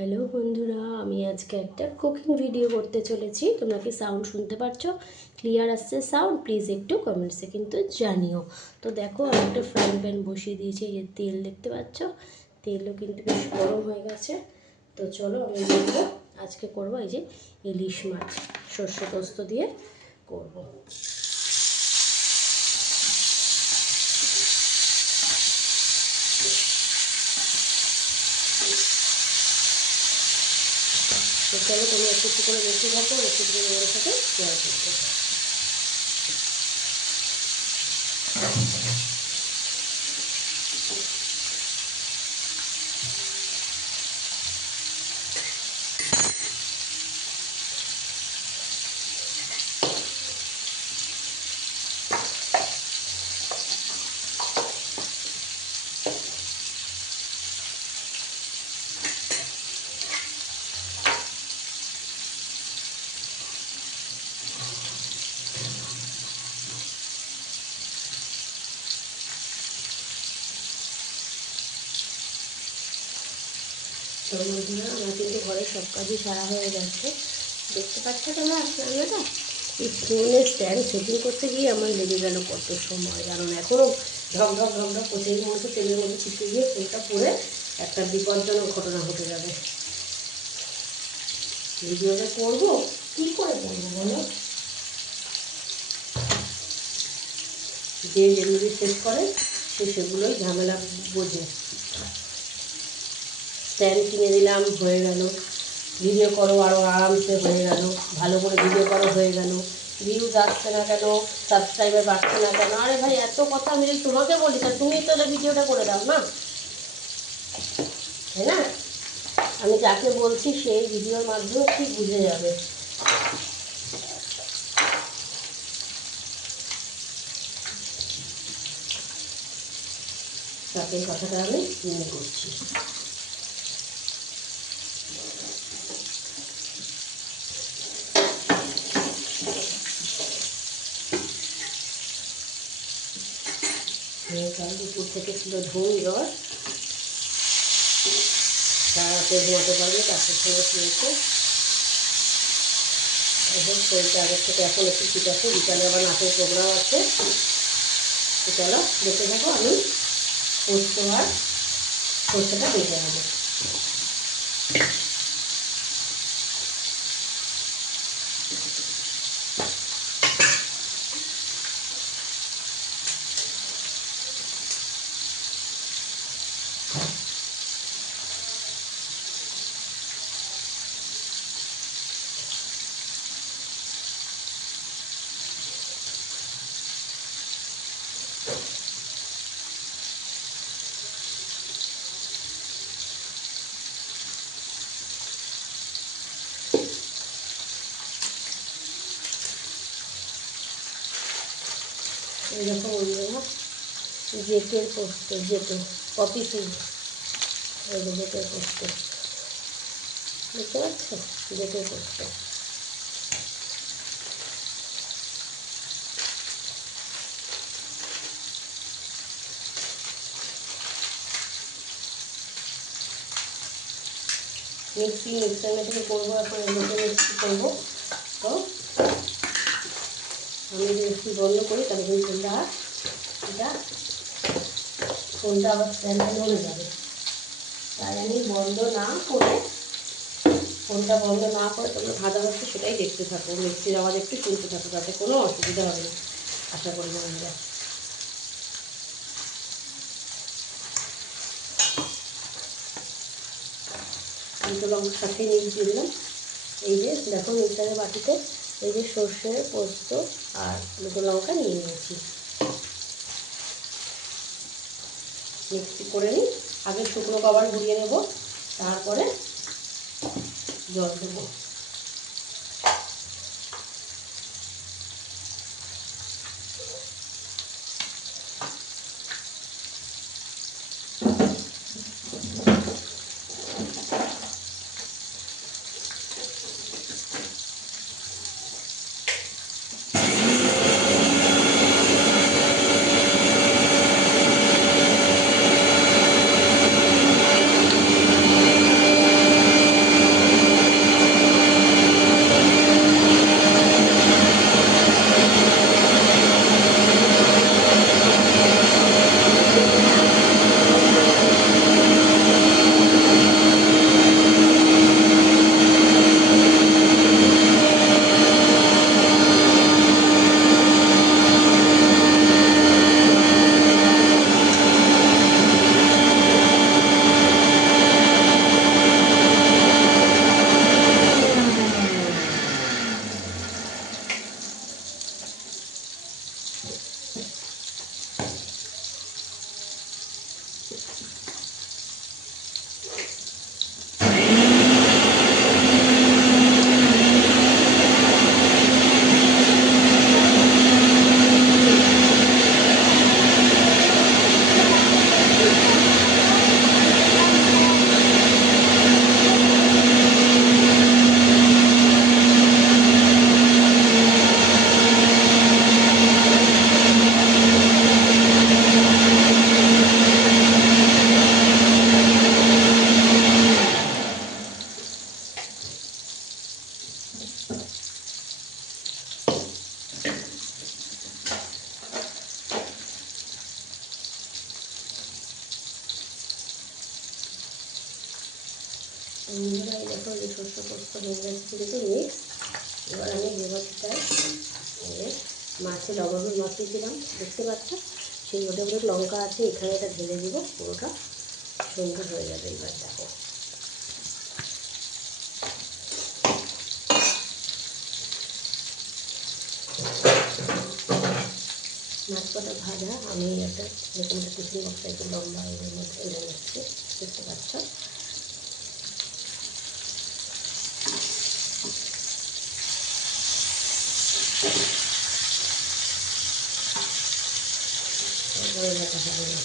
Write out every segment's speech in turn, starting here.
Hello বন্ধুরা, আমি আজকে একটা কুকিং ভিডিও করতে চলেছি। তোমরা কি সাউন্ড শুনতে পাচ্ছ? ক্লিয়ার আসছে সাউন্ড? প্লিজ একটু কমেন্টসে কিন্তু জানিও। তো দেখো, আমি একটা ফ্রাইং প্যান বসিয়ে দিয়েছি। এই যে তেল দেখতে পাচ্ছ, তেলও কিন্তু বেশ গরম হয়ে গেছে। তো চলো আমি দেখবো। আজকে করবো এই যে ইলিশ মাছ সর্ষে পোস্ত দিয়ে করবো। তো চলো, তোমরা একটু একটু করে বেশি থাকো, একটু একটু করে বেড়ে থাকে শেয়ার করতে। তো বন্ধুরা, আমার কিন্তু ঘরের সব কাজই সারা হয়ে যাচ্ছে। দেখতে পাচ্ছ তোমরা রান্নাটা? এই ফোনের স্ট্যান্ড সেটিং করতে গিয়ে আমার লেগে গেল কত সময়, কারণ এখনও ঢক ঢক ঢক ঢক করছে। এই মুহূর্তে তেলের মধ্যে ছিটকে গিয়ে ফোনটা পড়ে একটা বিপজ্জনক ঘটনা ঘটে যাবে। ভিডিওটা করবো, কী করে করবো বলো? যে যেগুলি শেষ করে সে সেগুলোই ঝামেলা বোঝে। স্ট্যান্ড কিনে দিলাম, হয়ে গেল। ভিডিও করো, আরও আরামসে হয়ে গেল। ভালো করে ভিডিও করো, হয়ে গেল। ভিউজ আসছে না কেন, সাবস্ক্রাইবার বাড়ছে না কেন? আরে ভাই, এত কথা আমি যদি তোমাকে বলি তা তুমি তাহলে ভিডিওটা করে দাও না, তাই না? আমি যাকে বলছি সেই ভিডিওর মাধ্যমে ঠিক বুঝে যাবে। তাকে কথাটা আমি মনে করছি। কাল দুপুর থেকে ছিল ধুম জ্বর, সারাতে ঘুমাতে পারবে, তারপর সঙ্গে শুয়েছে। এখন শরীরটা আগের থেকে এখন একটু ঠিক আছে। বিকালে আবার নাচের প্রোগ্রাম আছে। তো চলো দেখতে থাকো, আমি পোস্ত আর সর্ষেটা ভেজে নেবো। এরকম বন্ধুরা, জেটের পোস্ত, জেটে কপি সিড, জেটের পোস্ত দেখতে পাচ্ছ, জেটের পোস্ত। মিক্সার মেশিনে করবো, এখন এগুলোকে মিক্সি করবো। তো আমি যদি মিক্সি বন্ধ করি তাহলে কিন্তু ফোনটা আবার স্ট্যান্ডে নড়ে যাবে। তাই আমি বন্ধ না করে, ফোনটা বন্ধ না করে তোমরা ভাজা হচ্ছে সেটাই দেখতে থাকো। মিক্সির আওয়াজ একটু শুনতে থাকো, তাতে কোনো অসুবিধা হবে না আশা করি বন্ধুরা। দুটো লঙ্কার সাথে মিক্স দিলাম। এই যে দেখো, মিক্সারের বাটিতে এই যে সর্ষে পোস্ত আর দুটো লঙ্কা নিয়ে নিয়েছি। মিক্সি করে নিই। আগে শুকনো কভার ঘুরিয়ে নেব, তারপরে জল দেবো। বন্ধুরা এই দেখো এই সর্ষে পোস্ত হয়ে গেছে কিন্তু মিক্স। এবার আমি যে করতে চাই মাছে লবণ মাখিয়েছিলাম দেখতে পাচ্ছ, সেই গোটে গোটে লঙ্কা আছে এখানে, এটা ঢেলে দিব, পুরোটা সুন্দর হয়ে যাবে। এবার দেখো মাছ কটা ভাজা আমি একটা এরকম একটা টিফিন বক্স একটু লম্বা এর মধ্যে এনে নিচ্ছি, দেখতে পাচ্ছ। তারপরে দেখা হবে না।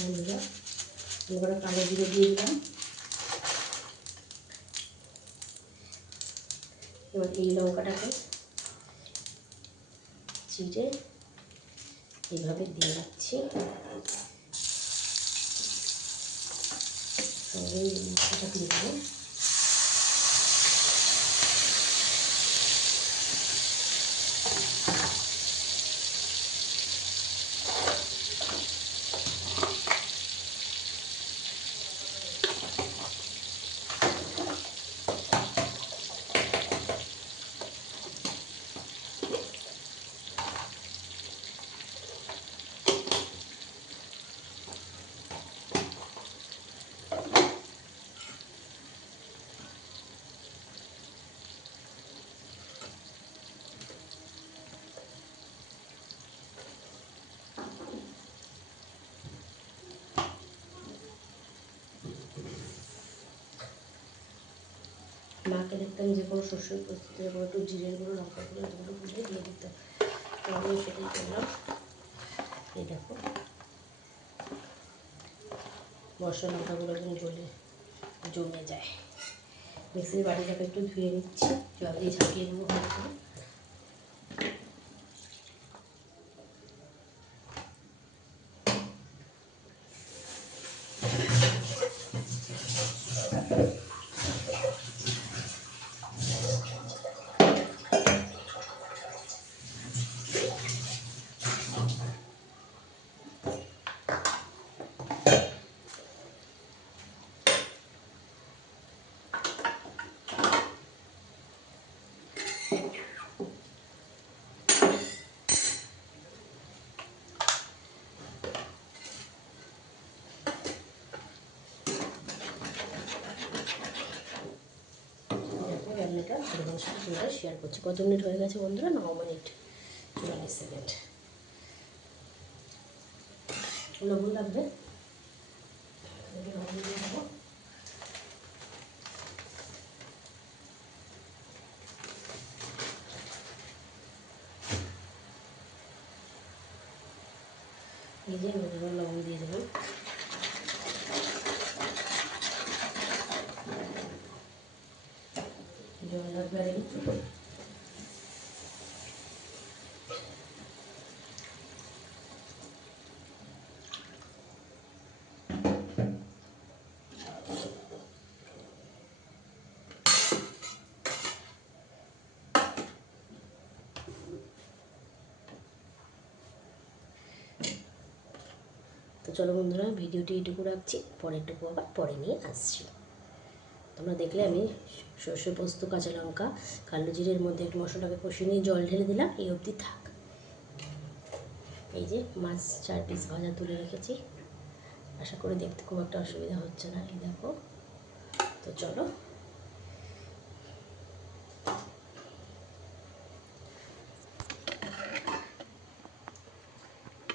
বন্ধুরা এবার কালো জিরে দিয়ে দিলাম। এবার এই লঙ্কাটাকে চিড়ে এইভাবে দিয়ে দিচ্ছি, সঙ্গে এই মশলাটা দিয়ে দেবো। মাকে দেখতাম যে কোনো শস্যের প্রস্তুতির কোনো একটু জিরের গুঁড়ো, লঙ্কার গুঁড়ো এগুলো গুলে দিয়ে দিতাম, তো আমিও সেটাই করলাম। এই দেখো মশলা লঙ্কাগুলো কিন্তু জমে যায়। মিক্সির বাটিটাকে একটু ধুয়ে নিচ্ছি, জল দিয়ে ঝাঁকিয়ে নেবো ভালো করে। রান্নাটা তোমাদের সাথে পুরোটা শেয়ার করছি। কত মিনিট হয়ে গেছে বন্ধুরা? 9 মিনিট 44 সেকেন্ড। লবণ লাগবে, লবণ দিয়ে দেবো। এই যে লবণ দিয়ে দেবো। জল লাগবে আর একটু। তো চলো বন্ধুরা ভিডিওটি এটুকু রাখছি, পরেরটুকু আবার পরে নিয়ে আসছি। তোমরা দেখলে আমি সর্ষে পোস্ত, কাঁচা লঙ্কা, কালো জিরের মধ্যে একটু মশলাটাকে কষিয়ে নিয়ে জল ঢেলে দিলাম, এই অবধি থাক। এই যে মাছ 4 পিস ভাজা তুলে রেখেছি, আশা করি দেখতে খুব একটা অসুবিধা হচ্ছে না। এই দেখো, তো চলো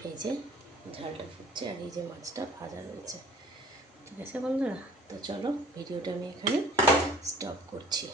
এই যে ঝালটা ফুটছে আর এই যে মাছটা ভাজা রয়েছে। ঠিক আছে বন্ধুরা, তো চলো ভিডিওটা আমি এখানে স্টপ করছি।